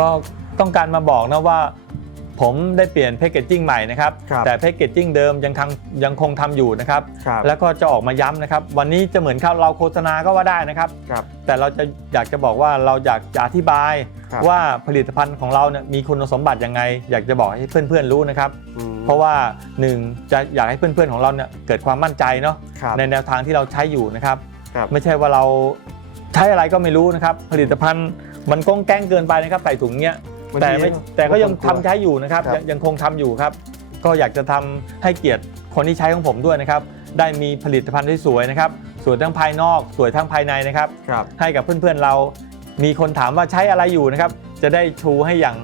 ก็ต้องการมาบอกนะว่าผมได้เปลี่ยนแพคเกจจิ้งใหม่นะครับครับแต่แพคเกจจิ้งเดิมยังคังยังคงทำอยู่นะครับครับ แล้วก็จะออกมาย้ำนะครับ วันนี้จะเหมือนข้าวเราโฆษณาก็ว่าได้นะครับ ครับ แต่เราจะอยากจะบอกว่าเราอยากจะอธิบายครับ ว่าผลิตภัณฑ์ของเราเนี่ยมีคุณสมบัติยังไง อยากจะบอกให้เพื่อนๆรู้นะครับ อืมเพราะว่าหนึ่งจะอยากให้เพื่อนๆของเราเนี่ยเกิดความมั่นใจเนาะครับ ในแนวทางที่เราใช้อยู่นะครับ ครับ ไม่ใช่ว่าเราใช้อะไรก็ไม่รู้นะครับ ผลิตภัณฑ์ มันก้งแกล้งเกินไปนะครับใส่ถุงเนี้ยบางแต่ทีไม่แต่ก็ยังบางคนทำใช้อยู่นะครับครับยังยังคงทำอยู่ครับ ก็อยากจะทำให้เกียรติคนที่ใช้ของผมด้วยนะครับ ได้มีผลิตภัณฑ์ที่สวยนะครับสวยทั้งภายนอก สวยทั้งภายในนะครับครับ ให้กับเพื่อนๆเรา มีคนถามว่าใช้อะไรอยู่นะครับ จะได้ชูให้อย่าง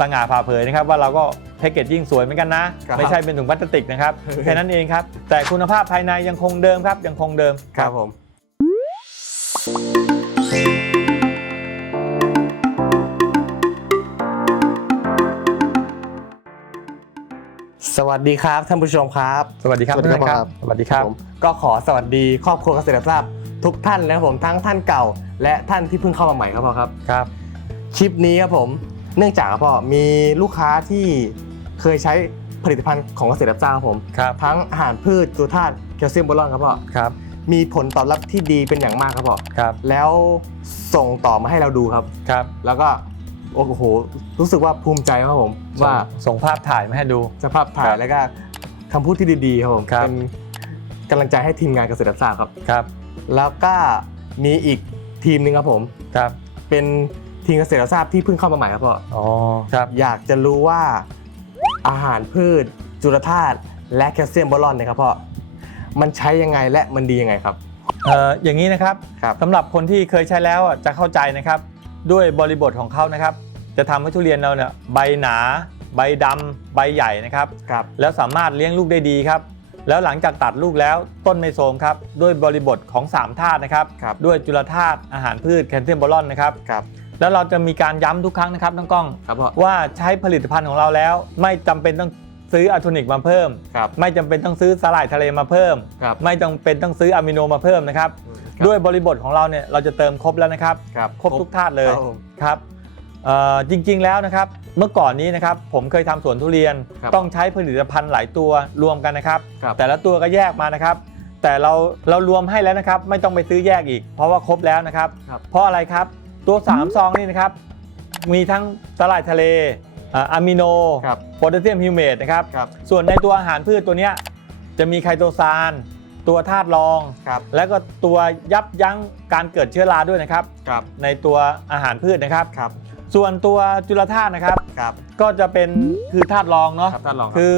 สง่าผ่าเผยนะครับ ว่าเราก็แพคเกจยิ่งสวยเหมือนกันนะครับไม่ใช่เป็นถุงพลาสติกนะครับแค่นั้นเองครับ แต่คุณภาพภายในยังคงเดิมครับยังคงเดิมครับผม วัสดีครับท่านผู้ชมครับ สวัสดีครับสวัสดีครับเพื่อนๆสวัสดีครับผมก็ขอสวัสดีครอบครัวเกษตรทราบทุกท่านนะครับผมทั้งท่านเก่า และท่านที่เพิ่งเข้ามาใหม่ครับพ่อครับครับ คลิปนี้ครับผมเนื่องจากครับพ่อมีลูกค้าที่เคยใช้ผลิตภัณฑ์ของเกษตรทราบครับผมครับทั้งอาหารพืชกลูธาตุแคลเซียมโบรอนครับพ่อครับมีผลตอบรับที่ดีเป็นอย่างมากครับพ่อครับแล้วส่งต่อมาให้เราดูครับครับ แล้วก็ โอ้โห รู้สึกว่าภูมิใจครับผม ว่าส่งส่งภาพถ่ายมาให้ดูสภาพถ่าครัยบแล้วก็คำพูดที่ดีๆครับผมครับเป็นกำลังใจให้ทีมงานเกษตรศาสตร์ครับครับ แล้วก็มีอีกทีมหนึ่งครับผมครับเป็นทีมเกษตรศาสตร์ที่เพิ่งเข้ามาใหม่ครับพ่ออ๋อครับอยากจะรู้ว่าอาหารพืช จุลธาตุและแคลเซียมโบรอนเนะครับพ่อมันใช้ยังไงและมันดียังไงครับเอ่ออย่างนี้นะครับครับสำหรับคนที่เคยใช้แล้วอะจะเข้าใจนะครับ ด้วยบริบทของเขานะครับ จะทำให้ทุเรียนเราเนี่ยใบหนา ใบดำใบใหญ่นะครับครับ แล้วสามารถเลี้ยงลูกได้ดีครับ แล้วหลังจากตัดลูกแล้วต้นไม่โทรมครับ ด้วยบริบทของ 3 ธาตุนะครับครับด้วยจุลธาตุอาหารพืชแคลเซียมบอรอนนะครับครับแล้วเราจะมีการย้ำทุกครั้งนะครับน้องกล้องครับพ่อว่าใช้ผลิตภัณฑ์ของเราแล้ว ไม่จำเป็นต้องซื้ออะโทนิกมาเพิ่มครับไม่จำเป็นต้องซื้อสลายทะเลมาเพิ่มครับไม่จำเป็นต้องซื้ออะมิโนมาเพิ่มนะครับ ด้วยบริบทของเราเนี่ยเราจะเติมครบแล้วนะครับ ครับครบทุกธาตุเลยครับผม ครับเอ่อจริงๆแล้วนะครับเมื่อก่อนนี้นะครับผมเคยทำสวนทุเรียนครับต้องใช้ผลิตภัณฑ์หลายตัวรวมกันนะครับ ครับ แต่ละตัวก็แยกมานะครับ แต่เราเรารวมให้แล้วนะครับ ไม่ต้องไปซื้อแยกอีก เพราะว่าครบแล้วนะครับ ครับ เพราะอะไรครับตัว 3 ซองนี่นะครับ มีทั้งสลายทะเลอ่าอะมิโนครับ โพแทสเซียมฮิวเมตนะครับ ครับ ส่วนในตัวอาหารพืชตัวเนี้ยจะมีไคโตซาน ตัวธาตุรอง ครับแล้วก็ตัวยับยั้งการเกิดเชื้อราด้วยนะครับ ครับในตัวอาหารพืชนะครับ ครับส่วนตัวจุลธาตุนะครับ ครับก็จะเป็นคือธาตุรองเนาะครับท่านรองครับ คือ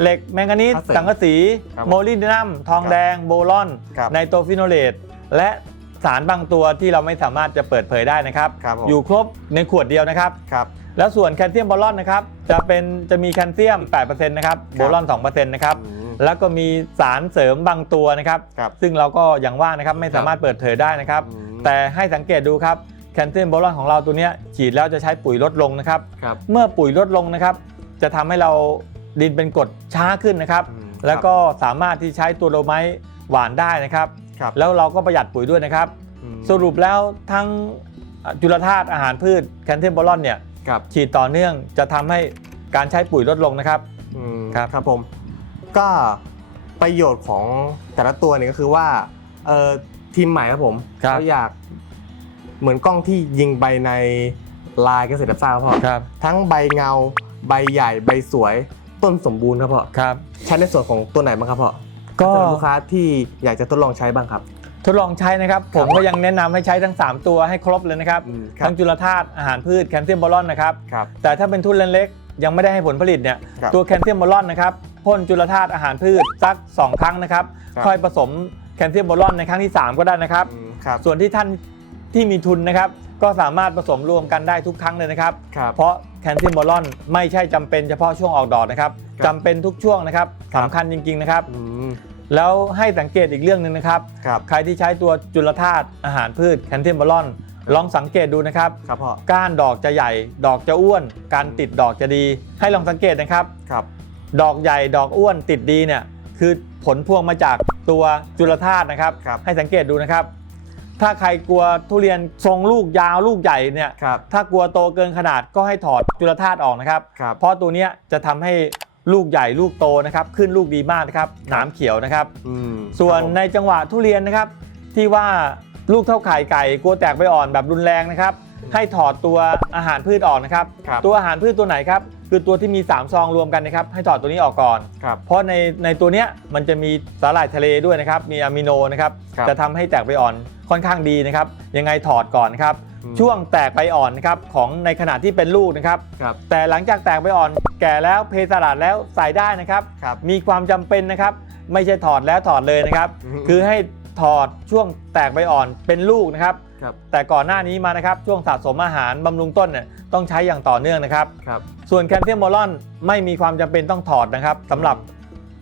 เหล็กแมงกานีสธาตุเสริมสังกะสีครับโมลิบเดนัมทองแดงโบรอนครับไนโตรฟิโนเลตและสารบางตัวที่เราไม่สามารถจะเปิดเผยได้นะครับ ครับผม อยู่ครบในขวดเดียวนะครับ ครับ แล้วส่วนแคลเซียมโบรอนนะครับจะเป็นจะมีแคลเซียม 8%นะครับโบรอน 2%นะครับ อืม แล้วก็มีสารเสริมบางตัวนะครับครับซึ่งเราก็อย่างว่านะครับไม่สามารถเปิดเผยได้นะครับ อืม แต่ให้สังเกตดูครับแคลเซียมโบรอนของเราตัวเนี้ยฉีดแล้วจะใช้ปุ๋ยลดลงนะครับ ครับเมื่อปุ๋ยลดลงนะครับ จะทำให้เราดินเป็นกรดช้าขึ้นนะครับ อืมแล้วก็สามารถที่ใช้ตัวโลไม้หวานได้นะครับ ครับแล้วเราก็ประหยัดปุ๋ยด้วยนะครับ อืมสรุปแล้วทั้งจุลธาตุอาหารพืชแคลเซียมโบรอนเนี่ยครับฉีดต่อเนื่องจะทำให้การใช้ปุ๋ยลดลงนะครับ อืมครับ ครับผม ก็ประโยชน์ของแต่ละตัวเนี่ยก็คือว่าเอ่อทีมใหม่ครับผมครับ เขาอยากเหมือนกล้องที่ยิงใบในลายเกษตรศาสตร์ครับพ่อครับทั้งใบเงาใบใหญ่ใบสวยต้นสมบูรณ์ครับพ่อครับ ใช้ในส่วนของตัวไหนบ้างครับพ่อก็ สำหรับลูกค้าที่อยากจะทดลองใช้บ้างครับ ทดลองใช้นะครับ ผมก็ยังแนะนำให้ใช้ทั้ง 3 ตัวให้ครบเลยนะครับอืมครับทั้งจุลธาตุอาหารพืชแคลเซียมโบรอนนะครับ ครับ แต่ถ้าเป็นทุเรียนเล็ก ยังไม่ได้ให้ผลผลิตเนี่ยครับตัวแคลเซียมโบรอนนะครับพ่นจุลธาตุอาหารพืชสัก 2 ครั้งนะครับครับ ค่อยผสมแคลเซียมโบรอนในครั้งที่ 3 ก็ได้นะครับ อืมครับส่วนที่ท่านที่มีทุนนะครับ ก็สามารถผสมรวมกันได้ทุกครั้งเลยนะครับ ครับ เพราะแคลเซียมโบรอนไม่ใช่จำเป็นเฉพาะช่วงออกดอกนะครับครับ จำเป็นทุกช่วงนะครับครับสำคัญจริงๆนะครับ อืมแล้วให้สังเกตอีกเรื่องหนึ่งนะครับ ครับ ใครที่ใช้ตัวจุลธาตุอาหารพืชแคลเซียมโบรอน ลองสังเกตดูนะครับ ครับพ่อก้านดอกจะใหญ่ ดอกจะอ้วน การติดดอกจะดี ให้ลองสังเกตนะครับ ครับ ดอกใหญ่ดอกอ้วนติดดีเนี่ยคือผลพวงมาจากตัวจุลธาตุนะครับ ครับ ให้สังเกตดูนะครับ ถ้าใครกลัวทุเรียนทรงลูกยาวลูกใหญ่เนี่ยครับ ถ้ากลัวโตเกินขนาดก็ให้ถอดจุลธาตุออกนะครับ ครับ เพราะตัวเนี้ยจะทำให้ลูกใหญ่ลูกโตนะครับ ขึ้นลูกดีมากนะครับหนามเขียวนะครับ อืมส่วนครับผมในจังหวะทุเรียนนะครับที่ว่า ลูกเท่าไข่ไก่กลัวแตกใบอ่อนแบบรุนแรงนะครับ ให้ถอดตัวอาหารพืชออกนะครับ ครับตัวอาหารพืชตัวไหนครับ คือตัวที่มี 3 ซองรวมกันนะครับ ให้ถอดตัวนี้ออกก่อน ครับ เพราะในในตัวเนี้ยมันจะมีสาหร่ายทะเลด้วยนะครับ มีอะมิโนนะครับ ครับจะทำให้แตกใบอ่อนค่อนข้างดีนะครับ ยังไงถอดก่อนนะครับ อืม ช่วงแตกใบอ่อนนะครับของในขณะที่เป็นลูกนะครับ ครับ แต่หลังจากแตกใบอ่อนแก่แล้วเพสลัดแล้วใส่ได้นะครับ ครับ มีความจำเป็นนะครับ ไม่ใช่ถอดแล้วถอดเลยนะครับ อืม คือให้ ถอดช่วงแตกใบอ่อนเป็นลูกนะครับ ครับ แต่ก่อนหน้านี้มานะครับช่วงสะสมอาหารบำรุงต้นเนี่ยต้องใช้อย่างต่อเนื่องนะครับ ครับ ส่วนแคลเซียมโบรอนไม่มีความจำเป็นต้องถอดนะครับสำหรับ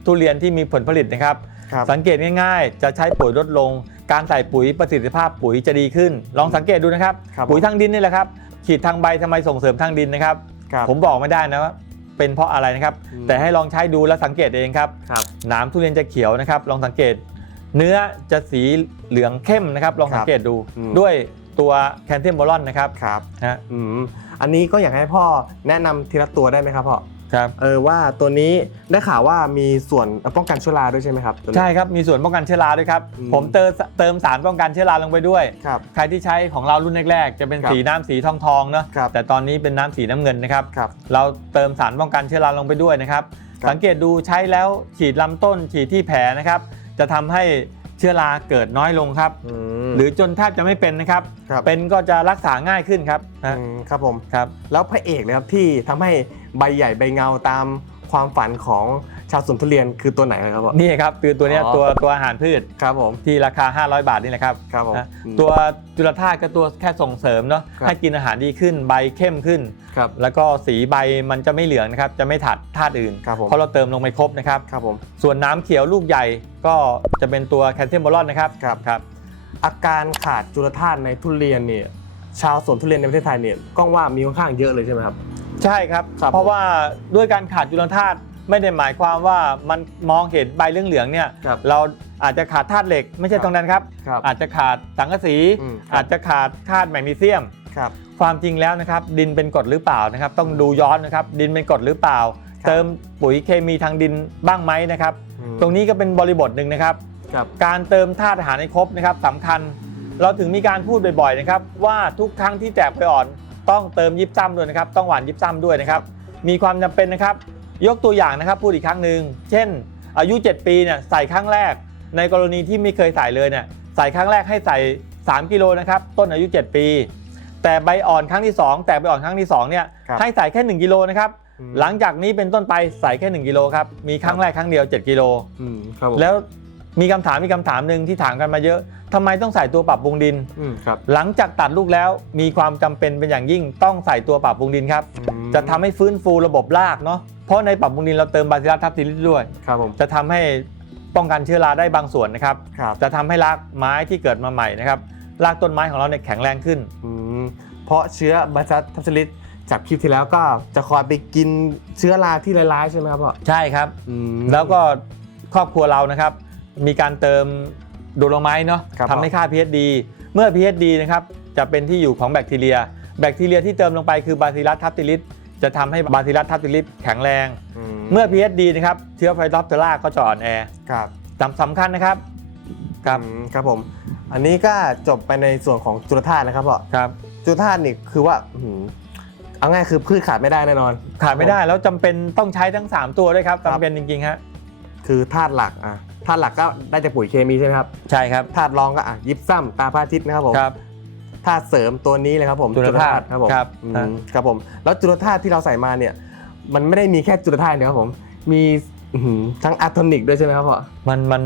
ทุเรียนที่มีผลผลิตนะครับ ครับ สังเกตง่ายๆ จะใช้ปุ๋ยลดลง การใส่ปุ๋ยประสิทธิภาพปุ๋ยจะดีขึ้น ลองสังเกตดูนะครับ ครับปุ๋ยทางดินนี่แหละครับฉีดทางใบทำไมส่งเสริมทางดินนะครับ ครับ ผมบอกไม่ได้นะว่าเป็นเพราะอะไรนะครับ อืม แต่ให้ลองใช้ดูและสังเกตเองครับ ครับ หนามทุเรียนจะเขียวนะครับ ลองสังเกต เนื้อจะสีเหลืองเข้มนะครับลองสังเกตดูอืม ด้วยตัวแคลเซียมโบรอนนะครับครับนะอืมอันนี้ก็อยากให้พ่อแนะนำทีละตัวได้ไหมครับพ่อครับ เออว่าตัวนี้ได้ข่าวว่ามีส่วนป้องกันเชื้อราด้วยใช่ไหมครับตัวนี้ ใช่ครับมีส่วนป้องกันเชื้อราด้วยครับ อืม ผมเติมเติมสารป้องกันเชื้อราลงไปด้วย ครับ ใครที่ใช้ของเรารุ่นแรกๆ จะเป็นครับสีน้ำสีทองทองๆเนาะครับ แต่ตอนนี้เป็นน้ำสีน้ำเงินนะครับ ครับ เราเติมสารป้องกันเชื้อราลงไปด้วยนะครับ ครับ สังเกตดูใช้แล้วฉีดลำต้นฉีดที่แผลนะครับ จะทำให้เชื้อราเกิดน้อยลงครับอืมหรือจนแทบจะไม่เป็นนะครับครับ เป็นก็จะรักษาง่ายขึ้นครับนะอืมครับผมครับ แล้วพระเอกเลยครับที่ทำให้ใบใหญ่ใบเงาตาม ความฝันของชาวสวนทุเรียนคือตัวไหนครับพ่อ นี่ครับคือตัวเนี้ยอ๋อ ตัวตัวอาหารพืชครับผม ที่ราคา 500 บาทนี่แหละครับครับผมนะอืม ตัวจุลธาตุก็ตัวแค่ส่งเสริมเนาะครับ ให้กินอาหารดีขึ้นใบเข้มขึ้น ครับแล้วก็สีใบมันจะไม่เหลืองนะครับจะไม่ถัดธาตุอื่น ครับผมเพราะเราเติมลงไปครบนะครับ ครับผม ส่วนน้ำเขียวลูกใหญ่ก็จะเป็นตัวแคลเซียมโบรอนนะครับครับ ครับ อาการขาดจุลธาตุในทุเรียนเนี่ย ชาวสวนทุเรียนในประเทศไทยเนี่ยก็ว่ามีค่อนข้างเยอะเลยใช่ไหมครับ ใช่ครับ ครับเพราะว่าด้วยการขาดจุลธาตุไม่ได้หมายความว่ามันมองเห็นใบเหลืองๆเนี่ยครับเราอาจจะขาดธาตุเหล็ก ไม่ใช่ครับ ตรงนั้นครับ ครับ อาจจะขาดสังกะสี อืมครับ อาจจะขาดธาตุแมกนีเซียม ครับ ความจริงแล้วนะครับ ดินเป็นกรดหรือเปล่านะครับ ต้องดูย้อนนะครับ ดินเป็นกรดหรือเปล่า ครับ เติมปุ๋ยเคมีทางดินบ้างไหมนะครับอืมตรงนี้ก็เป็นบริบทหนึ่งนะครับ ครับ การเติมธาตุอาหารให้ครบนะครับสำคัญ เราถึงมีการพูดบ่อยๆนะครับว่าทุกครั้งที่แตกไปอ่อนต้องเติมยิบซ้ำด้วยนะครับต้องหว่านยิบซ้ำด้วยนะครับมีความจำเป็นนะครับ ยกตัวอย่างนะครับพูดอีกครั้งหนึ่งเช่น อายุ 7 ปีเนี่ยใส่ครั้งแรก ในกรณีที่ไม่เคยใส่เลยเนี่ยใส่ครั้งแรกให้ใส่ 3 กิโลนะครับต้นอายุ 7 ปี แต่ใบอ่อนครั้งที่ 2 แตกใบอ่อนครั้งที่2เนี่ยครับให้ใส่แค่ 1 กิโลนะครับอืมหลังจากนี้เป็นต้นไปใส่แค่ 1 กิโลครับ มีครั้งแรกครั้งเดียว 7 กิโลอืมครับผมแล้ว มีคำถามมีคำถามหนึ่งที่ถามกันมาเยอะทำไมต้องใส่ตัวปรับปรุงดิน อืมครับหลังจากตัดลูกแล้วมีความจำเป็นเป็นอย่างยิ่งต้องใส่ตัวปรับปรุงดินครับ อืมจะทำให้ฟื้นฟูระบบรากเนาะเพราะในปรับปรุงดินเราเติมบาซิลัสทับทิลิสด้วย ครับผมจะทำให้ป้องกันเชื้อราได้บางส่วนนะครับ ครับจะทำให้รากไม้ที่เกิดมาใหม่นะครับรากต้นไม้ของเราเนี่ยแข็งแรงขึ้น อืมเพราะเชื้อบาซัสทับซิลิสจากคลิปที่แล้วก็จะคอยไปกินเชื้อราที่ร้ายๆใช่ไหมครับพ่อใช่ครับ อืมแล้วก็ครอบครัวเรานะครับ มีการเติมโดโลไมต์เนาะครับ ทำให้ค่า pH ดี เมื่อ pH ดีนะครับจะเป็นที่อยู่ของแบคทีเรีย แบคทีเรียที่เติมลงไปคือบาซิลัสทับทิลิสจะทำให้บาซิลัสทับทิลิสแข็งแรง เมื่อ pH ดีนะครับเชื้อไฟท็อปเทอร่าก็จะอ่อนแอครับสำสำคัญนะครับครับอืมครับผม อันนี้ก็จบไปในส่วนของจุลธาตุนะครับพ่อครับจุลธาตุนี่คือว่าอื้อหือเอาง่ายคือพืชขาดไม่ได้แน่นอน ขาดไม่ได้แล้วจำเป็นต้องใช้ทั้ง 3 ตัวด้วยครับครับ จำเป็นจริงๆฮะคือธาตุหลักอะ ธาตุหลักก็ได้จากปุ๋ยเคมีใช่ไหมครับใช่ครับธาตุรองก็อะยิบซ้ำตาพระอาทิตย์นะครับผมครับธาตุเสริมตัวนี้เลยครับผมจุลธาตุครับผมครับอืมฮะครับผม แล้วจุลธาตุที่เราใส่มาเนี่ย มันไม่ได้มีแค่จุลธาตุเดียวครับผม มีอื้อหือทั้งอะโทนิกด้วยใช่ไหมครับพ่อมันมัน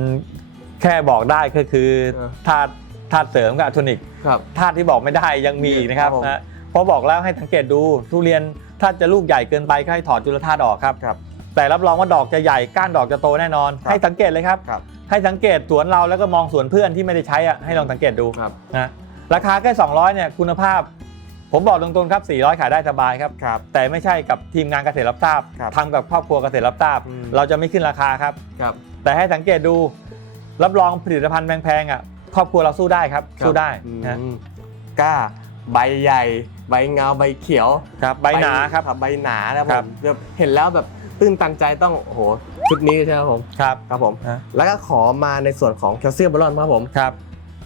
แค่บอกได้ก็คือเออธาตุธาตุเสริมกับอะโทนิกครับธาตุที่บอกไม่ได้ยังมีอีกนะครับครับผมนะเพราะบอกแล้วให้สังเกตดูทุเรียนถ้าจะลูกใหญ่เกินไปก็ให้ถอดจุลธาตุออกครับครับ แต่รับรองว่าดอกจะใหญ่ก้านดอกจะโตแน่นอน ครับให้สังเกตเลยครับ ครับให้สังเกตสวนเราแล้วก็มองสวนเพื่อนที่ไม่ได้ใช้อะให้ลองสังเกตดูครับ นะราคาแค่200เนี่ยคุณภาพ ผมบอกตรงๆครับ 400 ขายได้สบายครับ ครับ แต่ไม่ใช่กับทีมงานเกษตรรับทราบครับทำกับครอบครัวเกษตรรับทราบ อืม เราจะไม่ขึ้นราคาครับ ครับ แต่ให้สังเกตดู รับรองผลิตภัณฑ์แพงๆอะครอบครัวเราสู้ได้ครับครับสู้ได้อืนะมกล้าใบใหญ่ ใบเงาใบเขียวครับใบหนาครับ ใบหนานะครับคผรับมแบบเห็นแล้วแบบ ตื้นตันใจต้องโอ้โหชุดนี้ใช่ไหมครับผมครับ ครับผมนะแล้วก็ขอมาในส่วนของแคลเซียมบอลอนครับผม ครับ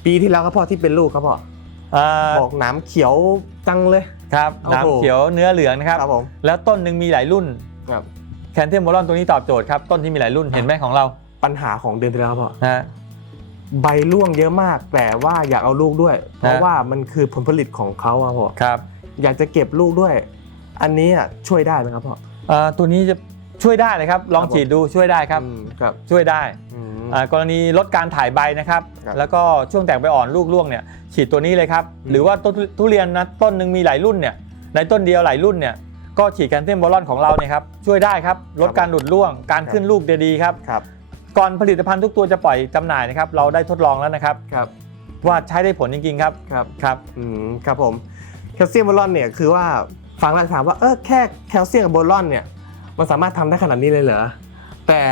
ปีที่แล้วครับพ่อที่เป็นลูกครับพ่อเอ่อบอกหน้ำเขียวจังเลย ครับโอ้โห น้ำเขียวเนื้อเหลืองนะครับครับผม แล้วต้นหนึ่งมีหลายรุ่นครับ แคนเทียมโบลอนตัวนี้ตอบโจทย์ครับ ต้นที่มีหลายรุ่นเห็นไหมของเราปัญหาของเดือนที่แล้วครับพ่อนะฮะ ใบร่วงเยอะมาก แต่ว่าอยากเอาลูกด้วย เพราะฮะ ว่ามันคือผลผลิตของเขาครับพ่อ ครับอยากจะเก็บลูกด้วย อันนี้อะช่วยได้ไหมครับพ่อ เอ่อตัวนี้จะ ช่วยได้เลยครับ ลองครับผมฉีดดูช่วยได้ครับ อืมครับช่วยได้อืม อ่ากรณีลดการถ่ายใบนะครับ ครับ แล้วก็ช่วงแตกใบอ่อนลูกร่วงเนี่ยฉีดตัวนี้เลยครับอืมหรือว่าต้นทุเรียนนะต้นหนึ่งมีหลายรุ่นเนี่ยในต้นเดียวหลายรุ่นเนี่ยก็ฉีดแคนเทียมโบลอนของเราเนี่ยครับช่วยได้ครับลดการหลุดร่วง การขึ้นลูกดีๆครับ ครับก่อนผลิตภัณฑ์ทุกตัวจะปล่อยจำหน่ายนะครับเราได้ทดลองแล้วนะครับ ครับว่าใช้ได้ผลจริงๆครับครับ ครับ อืมครับผมแคลเซียมโบรอนเนี่ยคือว่าฟังแล้วถามว่าเออแค่แคลเซียมกับโบรอนเนี่ย มันสามารถทำได้ขนาดนี้เลยเหรอแต่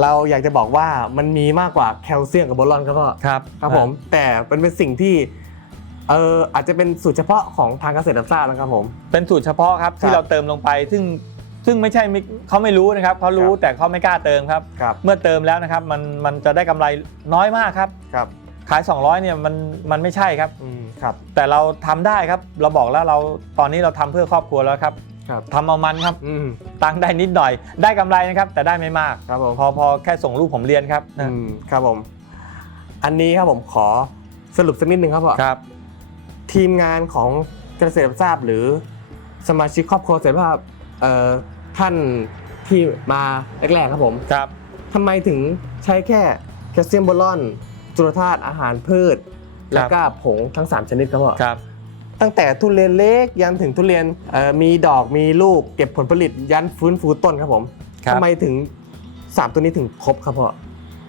เราอยากจะบอกว่ามันมีมากกว่าแคลเซียมกับโบรอนครับพ่อครับครับผมแต่มันเป็นสิ่งที่เอออาจจะเป็นสูตรเฉพาะของทางเกษตรรับทราบนะครับผมเป็นสูตรเฉพาะครับคที่รับเราเติมลงไป ซึ่งซึ่งไม่ใช่ไม่เขาไม่รู้นะครับเขารู้ครับแต่เขาไม่กล้าเติมครับครับ เมื่อเติมแล้วนะครับมันมันจะได้กำไรน้อยมากครับครับขาย 200เนี่ยมันมันไม่ใช่ครับอืมครับ แต่เราทำได้ครับเราบอกแล้วเราตอนนี้เราทำเพื่อครอบครัวแล้วครับ ครับทำเอามันครับ อืม ตังค์ได้นิดหน่อย ได้กำไรนะครับ แต่ได้ไม่มาก ครับผม พอพอแค่ส่งลูกผมเรียนครับอืมครับผม อันนี้ครับผมขอสรุปสักนิดนึงครับพ่อครับ ทีมงานของเกษตรรับทราบหรือสมาชิกครอบครัวเกษตรภาพเอ่อท่านที่มาแรกๆครับผมครับ ทำไมถึงใช้แค่แคลเซียมโบรอนจุลธาตุอาหารพืช แล้วก็ผงทั้ง 3 ชนิดครับพ่อ ครับ ตั้งแต่ทุเรียนเล็กยันถึงทุเรียนเอ่อมีดอกมีลูกเก็บผลผลิตยันฟื้นฟูต้นครับผมครับทำไมถึง 3 ตัวนี้ถึงครบครับพ่อ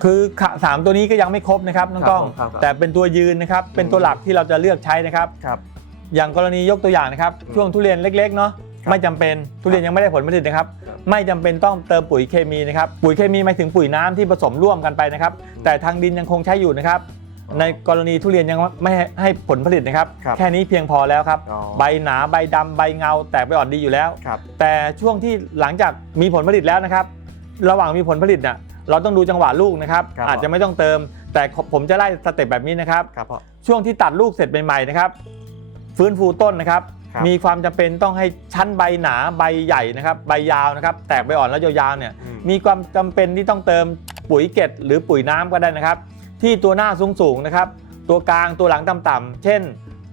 คือขะสามตัวนี้ก็ยังไม่ครบนะครับน้องครับกล้องผมครับครับแต่เป็นตัวยืนนะครับเป็นตัวหลักที่เราจะเลือกใช้นะครับครับอย่างกรณียกตัวอย่างนะครับอืมช่วงทุเรียนเล็ก ๆ เนาะครับไม่จำเป็นทุเรียนยังไม่ได้ผลผลิตนะครับครับไม่จำเป็นต้องเติมปุ๋ยเคมีนะครับ ปุ๋ยเคมีหมายถึงปุ๋ยน้ำที่ผสมร่วมกันไปนะครับ แต่ทางดินยังคงใช้อยู่นะครับอ๋อ ในกรณีทุเรียนยังไม่ให้ให้ผลผลิตนะครับ ครับแค่นี้เพียงพอแล้วครับ อ๋อ ใบหนาใบดำใบเงา แตกใบอ่อนดีอยู่แล้ว ครับ แต่ช่วงที่หลังจากมีผลผลิตแล้วนะครับ ระหว่างมีผลผลิตน่ะเราต้องดูจังหวะลูกนะครับ ครับ อาจจะไม่ต้องเติม แต่ผมจะไล่สเต็ปแบบนี้นะครับ ครับพ่อ ช่วงที่ตัดลูกเสร็จใหม่ๆนะครับ ฟื้นฟูต้นนะครับ ครับมีความจำเป็นต้องให้ชั้นใบหนาใบใหญ่นะครับ ใบยาวนะครับ แตกใบอ่อนแล้วยาวๆเนี่ย อืม มีความจำเป็นที่ต้องเติมปุ๋ยเกล็ดหรือปุ๋ยน้ำก็ได้นะครับ ที่ตัวหน้าสูงๆนะครับ ตัวกลางตัวหลังต่ำๆเช่น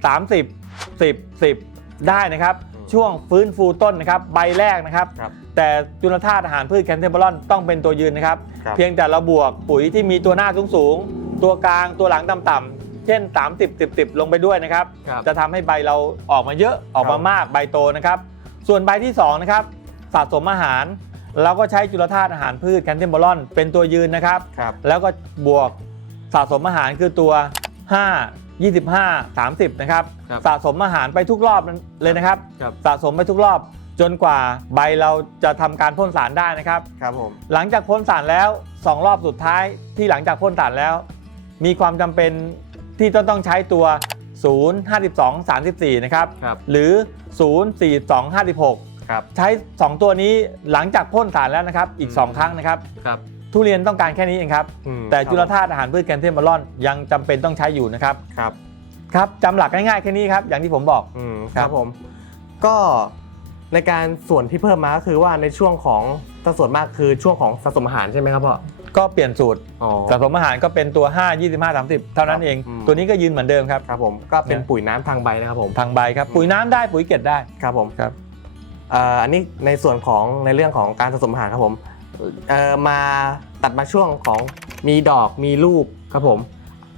30 10 10 ได้นะครับ ช่วงฟื้นฟูต้นนะครับใบแรกนะครับ ครับ แต่จุลธาตุอาหารพืชแคนเทมเบอรอนต้องเป็นตัวยืนนะครับ ครับ เพียงแต่เราบวกปุ๋ยที่มีตัวหน้าสูงๆตัวกลางตัวหลังต่ำๆเช่น 30 10 10 ลงไปด้วยนะครับ ครับ จะทำให้ใบเราออกมาเยอะออกมาครับ มากใบโตนะครับ ส่วนใบที่2นะครับสะสมอาหาร เราก็ใช้จุลธาตุอาหารพืชแคนเทมเบอรอนเป็นตัวยืนนะครับ ครับ แล้วก็บวก สะสมอาหารคือตัว 5 25 30 นะครับ ครับสะสมอาหารไปทุกรอบเลยนะครับ ครับ สะสมไปทุกรอบจนกว่าใบเราจะทำการพ่นสารได้นะครับ ครับผม หลังจากพ่นสารแล้ว 2 รอบสุดท้ายที่หลังจากพ่นสารแล้ว มีความจำเป็นที่ต้องต้องใช้ตัว 0 52 34 นะครับ ครับ หรือ 0 42 56 ครับ ใช้ 2 ตัวนี้หลังจากพ่นสารแล้วนะครับ อีกอืม2ครั้งนะครับ ครับ ทุเรียนต้องการแค่นี้เองครับ อืมแต่จุลครับธาตุอาหารพืชแคนเทมบอลอนยังจำเป็นต้องใช้อยู่นะครับครับ ครับจำหลักง่ายๆแค่นี้ครับอย่างที่ผมบอก อืมครับครับผม ก็ในการส่วนที่เพิ่มมาก็คือว่าในช่วงของถ้าส่วนมากคือช่วงของสะสมอาหารใช่ไหมครับพ่อก็เปลี่ยนสูตรอ๋อ สะสมอาหารก็เป็นตัว 5 25 30 เท่านั้นเอง อืม ตัวนี้ก็ยืนเหมือนเดิมครับ ครับผมก็เป็นนะปุ๋ยน้ำทางใบนะครับผมทางใบครับปุ๋ยน้ำได้ปุ๋ยเกล็ดได้ ครับผมครับ เอ่ออันนี้ในส่วนของในเรื่องของการสะสมอาหารครับผม เอ่อมาตัดมาช่วงของมีดอกมีลูกครับผม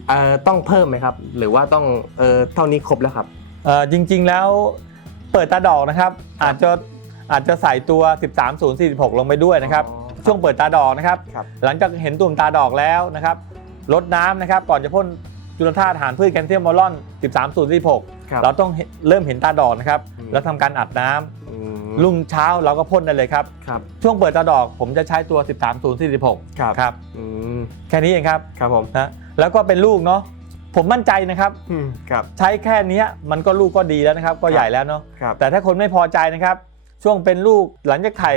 เอ่อต้องเพิ่มไหมครับ หรือว่าต้องเอ่อเท่านี้ครบแล้วครับ เอ่อจริงๆแล้วเปิดตาดอกนะครับ อาจจะอาจจะใส่ตัว 13046 ลงไปด้วยนะครับ อ๋อครับช่วงเปิดตาดอกนะครับ ครับ หลังจากเห็นตุ่มตาดอกแล้วนะครับลดน้ำนะครับ ก่อนจะพ่นจุลธาตุอาหารพืชแคลเซียมบอลอน 13046 ครับ เราต้องเห็นเริ่มเห็นตาดอกนะครับ อืม แล้วทำการอัดน้ำ อืมรุ่งเช้าเราก็พ่นได้เลยครับ ครับช่วงเปิดตาดอกผมจะใช้ตัว 13046ครับครับอืมแค่นี้เองครับครับผมนะแล้วก็เป็นลูกเนาะผมมั่นใจนะครับ อืมครับ ใช้แค่เนี้ยมันก็ลูกก็ดีแล้วนะครับ ก็ใหญ่แล้วเนาะครับ แต่ถ้าคนไม่พอใจนะครับ ช่วงเป็นลูกหลังจากไข่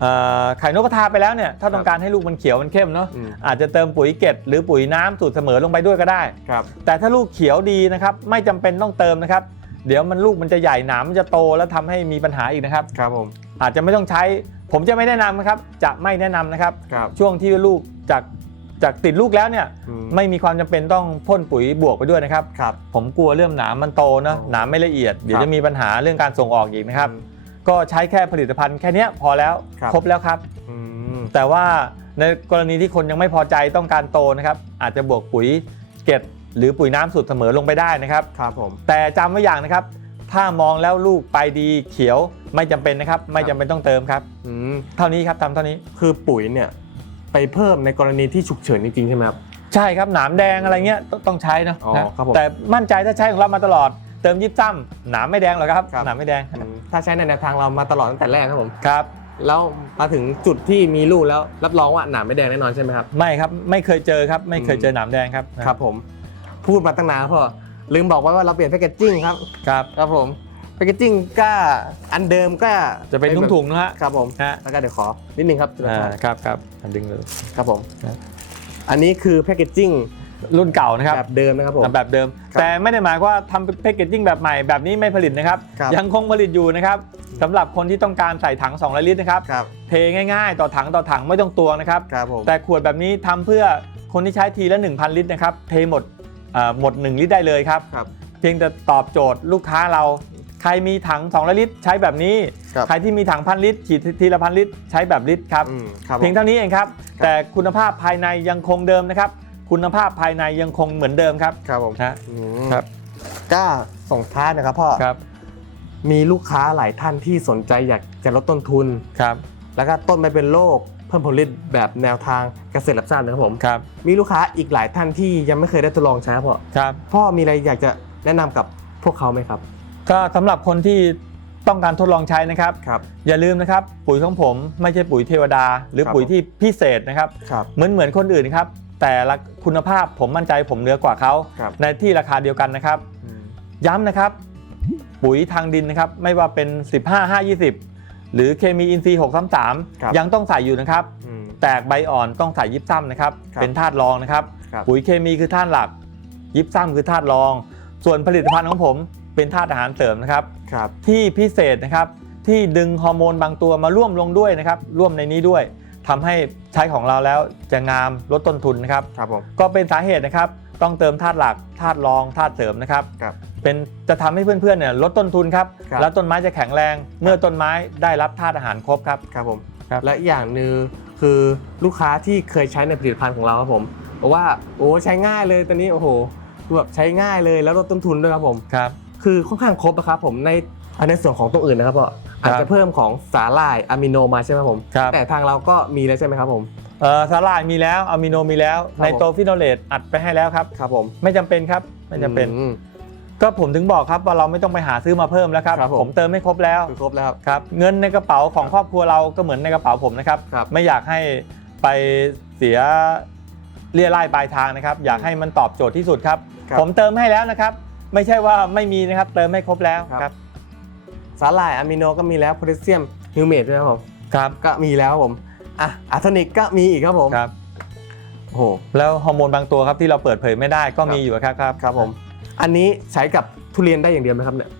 เอ่อไข่นกกระทาไปแล้วเนี่ยถ้าต้องการให้ลูกมันเขียวมันเข้มเนาะอืมอาจจะเติมปุ๋ยเกล็ดหรือปุ๋ยน้ำสูตรเสมอลงไปด้วยก็ได้ ครับ แต่ถ้าลูกเขียวดีนะครับ ไม่จำเป็นต้องเติมนะครับ เดี๋ยวมันลูกมันจะใหญ่หนามมันจะโตแล้วทำให้มีปัญหาอีกนะครับ ครับผม อาจจะไม่ต้องใช้ ผมจะไม่แนะนำนะครับ จะไม่แนะนำนะครับครับช่วงที่ลูกจากจากติดลูกแล้วเนี่ยอืมไม่มีความจำเป็นต้องพ่นปุ๋ยบวกไปด้วยนะครับครับ ผมกลัวเรื่องหนามมันโตนะอ๋อหนามไม่ละเอียดเดี๋ยวครับจะมีปัญหาเรื่องการส่งออกอีกนะครับอืมก็ใช้แค่ผลิตภัณฑ์แค่เนี้ยพอแล้วครับครบแล้วครับอืมแต่ว่าในกรณีที่คนยังไม่พอใจต้องการโตนะครับ อาจจะบวกปุ๋ยเกล็ด หรือปุ๋ยน้ำสูตรเสมอลงไปได้นะครับครับผมแต่จำไว้อย่างนะครับ ถ้ามองแล้วลูกไปดีเขียวไม่จำเป็นนะครับ ไม่จำเป็นต้องเติมครับอืมเท่านี้ครับทำเท่านี้คือปุ๋ยเนี่ยไปเพิ่มในกรณีที่ฉุกเฉินจริงๆใช่ไหมครับใช่ครับหนามแดงอะไรเงี้ยต้องต้องใช้นะอ๋อนะครับผมแต่มั่นใจถ้าใช้ของเรามาตลอดเติมยิบซ้ำหนามไม่แดงหรอกครับครับหนามไม่แดงอืมถ้าใช้ในแนวทางเรามาตลอดตั้งแต่แรกครับผมครับแล้วมาถึงจุดที่มีลูกแล้วรับรองว่าหนามไม่แดงแน่นอนใช่ไหมครับไม่ครับไม่เคยเจอครับไม่เคยอืมเจอหนามแดงครับครับผม พูดมาตั้งนานพ่อลืมบอกไว้ว่าเราเปลี่ยนแพคเกจจิ้งครับครับ ครับผมแพคเกจจิ้งก็อันเดิมก็จะเป็นถุงๆนะฮะครับผมฮะแล้วก็เดี๋ยวขอนิดนึงครับอ่าครับครับอันดึงเลยครับผมครับอันนี้คือแพคเกจจิ้งรุ่นเก่านะครับแบบเดิมนะครับผมแบบเดิมครับแต่ไม่ได้หมายความว่าทำแพคเกจจิ้งแบบใหม่แบบนี้ไม่ผลิตนะครับครับ ยังคงผลิตอยู่นะครับสำหรับคนที่ต้องการใส่ถัง2ลิตรนะครับครับเทง่ายๆ ต่อถังต่อถังไม่ต้องตวงนะครับครับผมแต่ขวดแบบนี้ทำเพื่อคนที่ใช้ทีละ 1,000 ลิตรนะครับ เทหมดเอ่อหมด 1 ลิตรได้เลยครับ ครับ เพียงแต่ตอบโจทย์ลูกค้าเรา ใครมีถัง2ลิตรใช้แบบนี้ ครับ ใครที่มีถังพันลิตรฉีดทีละพันลิตรใช้แบบลิตรครับ อืมครับผม เพียงเท่านี้เองครับแต่คุณภาพภายในยังคงเดิมนะครับ คุณภาพภายในยังคงเหมือนเดิมครับ ครับผมนะอืมครับก็ส่งท้ายนะครับพ่อ ครับ มีลูกค้าหลายท่านที่สนใจอยากจะลดต้นทุน ครับ แล้วก็ต้นไม่เป็นโรค เพิ่มผลผลิตแบบแนวทางเกษตรรับทราบนะครับผม ครับ มีลูกค้าอีกหลายท่านที่ยังไม่เคยได้ทดลองใช้ครับพ่อครับ พ่อมีอะไรอยากจะแนะนำกับพวกเขาไหมครับ ก็สำหรับคนที่ต้องการทดลองใช้นะครับ ครับ อย่าลืมนะครับ ปุ๋ยของผมไม่ใช่ปุ๋ยเทวดา หรือครับ ปุ๋ยที่พิเศษนะครับ ครับ เหมือนเหมือนคนอื่นครับ แต่ละคุณภาพผมมั่นใจผมเหนือกว่าเขาครับ ในที่ราคาเดียวกันนะครับอืมย้ำนะครับ ปุ๋ยทางดินนะครับ ไม่ว่าเป็น 15 5 20 หรือเคมีอินทรีย์ครับ 633 ยังต้องใส่อยู่นะครับ อืม แตกใบอ่อนต้องใส่ยิบซ้ำนะครับ ครับเป็นธาตุรองนะครับ ครับ ปุ๋ยเคมีคือธาตุหลัก ยิบซ้ำคือธาตุรอง ส่วนผลิตภัณฑ์ของผมเป็นธาตุอาหารเสริมนะครับ ครับ ที่พิเศษนะครับที่ดึงฮอร์โมนบางตัวมาร่วมลงด้วยนะครับ ร่วมในนี้ด้วยทำให้ใช้ของเราแล้วจะงามลดต้นทุนนะครับ ครับผม ก็เป็นสาเหตุนะครับ ต้องเติมธาตุหลักธาตุรองธาตุเสริมนะครับครับ เป็นจะทำให้เพื่อนๆเนี่ยลดต้นทุนครับครับ แล้วต้นไม้จะแข็งแรง เมื่อต้นไม้ได้รับธาตุอาหารครบครับ ครับผมครับ และอีกอย่างหนึ่งคือลูกค้าที่เคยใช้ในผลิตภัณฑ์ของเราครับผมบอกว่าโอ้ใช้ง่ายเลยตอนนี้โอ้โหคือแบบใช้ง่ายเลยแล้วลดต้นทุนด้วยครับผม ครับ คือค่อนข้างครบนะครับผมในอันในส่วนของตรงอื่นนะครับพ่ออาจจะเพิ่มของสาหร่ายอะมิโนมาใช่ไหมครับผม ครับ แต่ทางเราก็มีแล้วใช่ไหมครับผม เอ่อสาหร่ายมีแล้วอะมิโนมีแล้วครับไนโตรฟิโนเลตอัดไปให้แล้วครับ ครับผมไม่จำเป็นครับไม่จำเป็น อืม ก็ผมถึงบอกครับว่าเราไม่ต้องไปหาซื้อมาเพิ่มแล้วครับครับผมผมเติมไม่ครบแล้วคือครบแล้วครับ ครับเงินในกระเป๋าของครอบครัวเราก็เหมือนในกระเป๋าผมนะครับ ครับ ไม่อยากให้ไปเสียเรียร่ายปลายทางนะครับ อยากให้มันตอบโจทย์ที่สุดครับ ครับ ผมเติมให้แล้วนะครับ ไม่ใช่ว่าไม่มีนะครับ เติมให้ครบแล้วครับ ครับสาหร่ายอะมิโนก็มีแล้วโพแทสเซียมฮิวเมตด้วยครับผม ครับ ก็มีแล้วครับผม อะอะร์โทนิกก็มีอีกครับผมครับโอ้โหแล้วฮอร์โมนบางตัวครับที่เราเปิดเผยไม่ได้ก็ครับมีอยู่ครับครับครับผม อันนี้ใช้กับทุเรียนได้อย่างเดียวไหมครับเนี่ย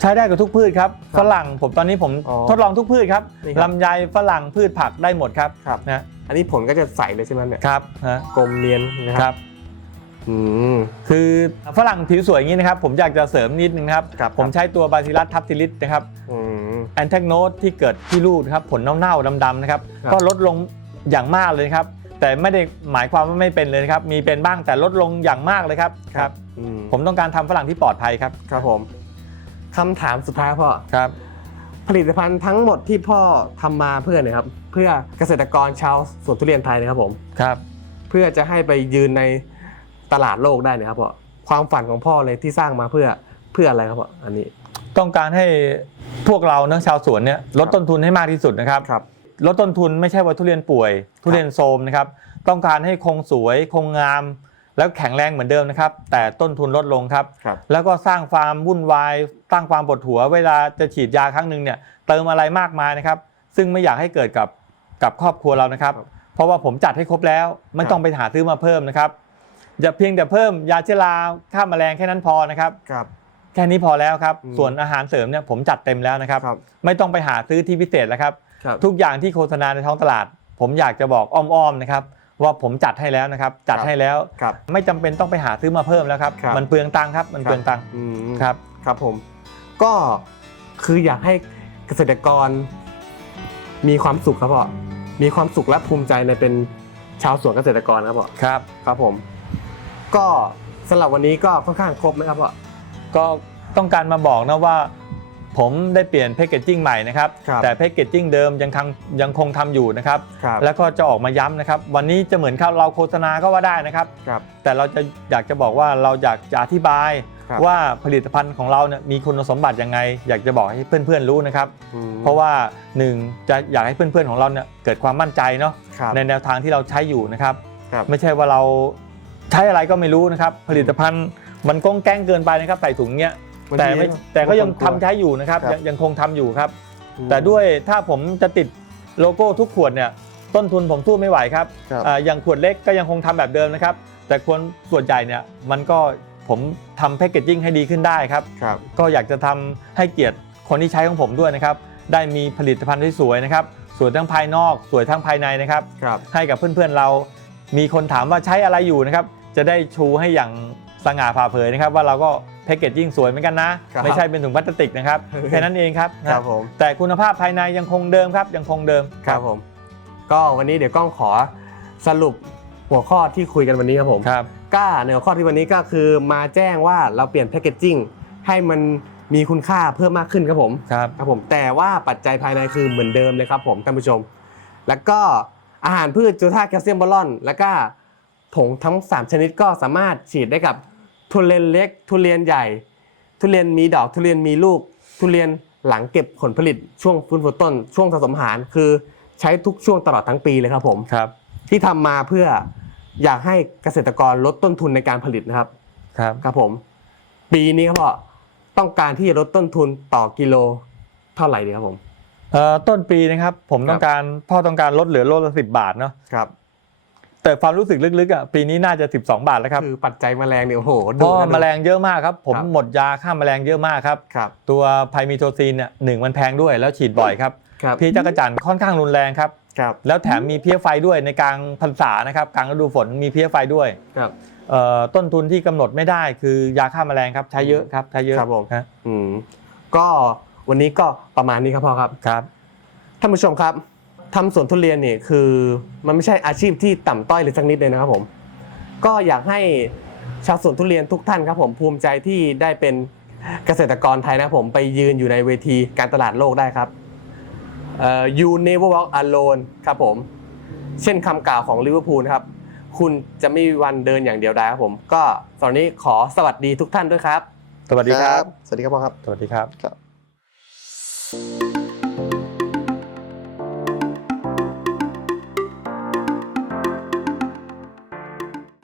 ใช้ได้กับทุกพืชครับครับฝรั่งผมตอนนี้ผมอ๋อทดลองทุกพืชครับนี่ครับ ลำไยฝรั่งพืชผักได้หมดครับครับ นะอันนี้ผลก็จะใสเลยใช่ไหมเนี่ยครับฮะกลมเนียนนะคครัรับบอืม คือฝรั่งผิวสวยอย่างนี้นะครับ ผมอยากจะเสริมนิดนึงนะครับ ครับผมใช้ตัวบาซิลัสทับทิลิสนะครับ อืม แอนแทกโนตที่เกิดที่ลูกนะครับผลเน่าๆดำๆนะครับครับ ก็ลดลงอย่างมากเลยครับ แต่ไม่ได้หมายความว่าไม่เป็นเลยนะครับ มีเป็นบ้างแต่ลดลงอย่างมากเลยครับครับ อืมผมต้องการทำฝรั่งที่ปลอดภัยครับครับผมคำถามสุดท้ายพ่อ ครับ ผลิตภัณฑ์ทั้งหมดที่พ่อทำมาเพื่อเนี่ยครับ เพื่อเกษตรกรชาวสวนทุเรียนไทยนะครับผม ครับเพื่อจะให้ไปยืนในตลาดโลกได้เนะครับพ่อความฝันของพ่อเลยที่สร้างมาเพื่อเพื่ออะไรครับพ่ออันนี้ ต้องการให้พวกเราเนะชาวสวนเนี่ยลดต้นทุนให้มากที่สุดนะครับครับ ลดต้นทุนไม่ใช่ว่าทุเรียนป่วย ทุเรียนโทรมนะครับต้องการให้คงสวยคงงาม แล้วแข็งแรงเหมือนเดิมนะครับ แต่ต้นทุนลดลงครับ ครับแล้วก็สร้างความวุ่นวายสร้างความปวดหัว เวลาจะฉีดยาครั้งหนึ่งเนี่ยเติมอะไรมากมายนะครับ ซึ่งไม่อยากให้เกิดกับกับครอบครัวเรานะครับ ครับ เพราะว่าผมจัดให้ครบแล้วไม่ครับต้องไปหาซื้อมาเพิ่มนะครับอย่าเพียงแต่เพิ่มยาเชื้อราฆ่าแมลงแค่นั้นพอนะครับ ครับ แค่นี้พอแล้วครับ อืมส่วนอาหารเสริมเนี่ยผมจัดเต็มแล้วนะครับ ครับไม่ต้องไปหาซื้อที่พิเศษแล้วครับ ครับ ทุกอย่างที่โฆษณาในท้องตลาด ผมอยากจะบอกอ้อมๆนะครับ ว่าผมจัดให้แล้วนะครับ จัดครับให้แล้ว ครับ ไม่จำเป็นต้องไปหาซื้อมาเพิ่มแล้วครับ ครับ มันเปลืองตังค์ครับ มันเปลืองตังค์อืมครับ ครับผม ก็คืออยากให้เกษตรกร มีความสุขครับพ่อมีความสุขและภูมิใจในเป็นชาวสวนเกษตรกรครับพ่อครับ ครับผม ก็สำหรับวันนี้ก็ค่อนข้างครบไหมครับพ่อ ก็ต้องการมาบอกนะว่าผมได้เปลี่ยนแพคเกจจิ้งใหม่นะครับ ครับแต่แพคเกจจิ้งเดิมยังทำยังคงทำอยู่นะครับ ครับแล้วก็จะออกมาย้ำนะครับ วันนี้จะเหมือนเราโฆษณาก็ว่าได้นะครับ ครับ แต่เราจะอยากจะบอกว่าเราอยากจะอธิบายครับ ว่าผลิตภัณฑ์ของเราเนี่ยมีคุณสมบัติยังไง อยากจะบอกให้เพื่อนๆรู้นะครับ อืมเพราะว่าหนึ่งจะอยากให้เพื่อนๆของเราเนี่ยเกิดความมั่นใจเนาะครับ ในแนวทางที่เราใช้อยู่นะครับ ครับ ไม่ใช่ว่าเราใช้อะไรก็ไม่รู้นะครับ ผลิตภัณฑ์ มันก้งแกล้งเกินไปนะครับใส่ถุงเนี้ยบางแต่ทีไม่แต่ก็ยังบาทำคนกลัว ใช้อยู่นะครับครับ ยังยังคงทำอยู่ครับอืมแต่ด้วยถ้าผมจะติดโลโก้ทุกขวดเนี่ยต้นทุนผมสู้ไม่ไหวครับครับ อ่าอย่างขวดเล็กก็ยังคงทำแบบเดิมนะครับ แต่ควรส่วนใหญ่เนี่ยมันก็ผมทำแพคเกจจิ้งให้ดีขึ้นได้ครับ ครับก็อยากจะทำให้เกียรติคนที่ใช้ของผมด้วยนะครับ ได้มีผลิตภัณฑ์ที่สวยนะครับ สวยทั้งภายนอก สวยทั้งภายในนะครับ ครับ ให้กับเพื่อนๆเรา มีคนถามว่าใช้อะไรอยู่นะครับ จะได้ชูให้อย่าง สง่าผ่าเผยนะครับว่าเราก็แพคเกจจิ้งสวยเหมือนกันนะ ครับไม่ใช่เป็นถุงพลาสติกนะครับ แค่นั้นเองครับครับผม แต่คุณภาพภายในยังคงเดิมครับยังคงเดิม ครับผม ก็วันนี้เดี๋ยวกล้องขอสรุปหัวข้อที่คุยกันวันนี้ครับผม ครับ ก็ในหัวข้อที่วันนี้ก็คือมาแจ้งว่าเราเปลี่ยนแพคเกจจิ้งให้มันมีคุณค่าเพิ่มมากขึ้นครับผม ครับ ครับผมแต่ว่าปัจจัยภายในคือเหมือนเดิมเลยครับผมท่านผู้ชม แล้วก็อาหารพืชจูท่าแคลเซียมบอลลอน แล้วก็ผงทั้ง 3 ชนิดก็สามารถฉีดได้กับ ทุเรียนเล็ก ทุเรียนใหญ่ ทุเรียนมีดอกทุเรียนมีลูก ทุเรียนหลังเก็บผลผลิตช่วงฟื้นฟูต้น ช่วงผสมอาหารคือใช้ทุกช่วงตลอดทั้งปีเลยครับผมครับ ที่ทำมาเพื่ออยากให้เกษตรกรลดต้นทุนในการผลิตนะครับครับครับผม ปีนี้ครับพ่อต้องการที่จะลดต้นทุนต่อกิโลเท่าไหร่ดีครับผมเอ่อต้นปีนะครับ ผมครับต้องการพ่อต้องการลดเหลือโลละสิบบาทเนาะครับ แต่ความรู้สึกลึกๆอะปีนี้น่าจะ 12 บาทแล้วครับคือปัจจัยแมลงเนี่ยโอ้โหเพดูราะนะดู แมลงเยอะมากครับ ผมครับหมดยาฆ่าแมลงเยอะมากครับ ครับ ตัวไพมิโทซีนเนี่ยหนึ่งมันแพงด้วยแล้วฉีดบ่อยครับครับเพี้ยจักรจันทร์ค่อนข้างรุนแรงครับ ครับแล้วแถมมีเพี้ยไฟด้วยในกลางพรรษานะครับกลางฤดูฝนมีเพี้ยไฟด้วยครับ เอ่อต้นทุนที่กำหนดไม่ได้คือยาฆ่าแมลงครับใช้เยอะครับใช้เยอะครับผม ฮะอืมก็วันนี้ก็ประมาณนี้ครับพ่อครับ ครับ ท่านผู้ชมครับ ทำสวนทุเรียนเนี่ยคือมันไม่ใช่อาชีพที่ต่ำต้อยเลยสักนิดเลยนะครับผม ก็อยากให้ชาวสวนทุเรียนทุกท่านครับผมภูมิใจที่ได้เป็นเกษตรกรไทยนะครับผมไปยืนอยู่ในเวทีการตลาดโลกได้ครับเอ่อ you never walk alone ครับผม เช่นคำกล่าวของลิเวอร์พูลนะครับ คุณจะไม่มีวันเดินอย่างเดียวได้ครับผม ก็ตอนนี้ขอสวัสดีทุกท่านด้วยครับ สวัสดีครับ สวัสดีครับพ่อครับ สวัสดีครับครับ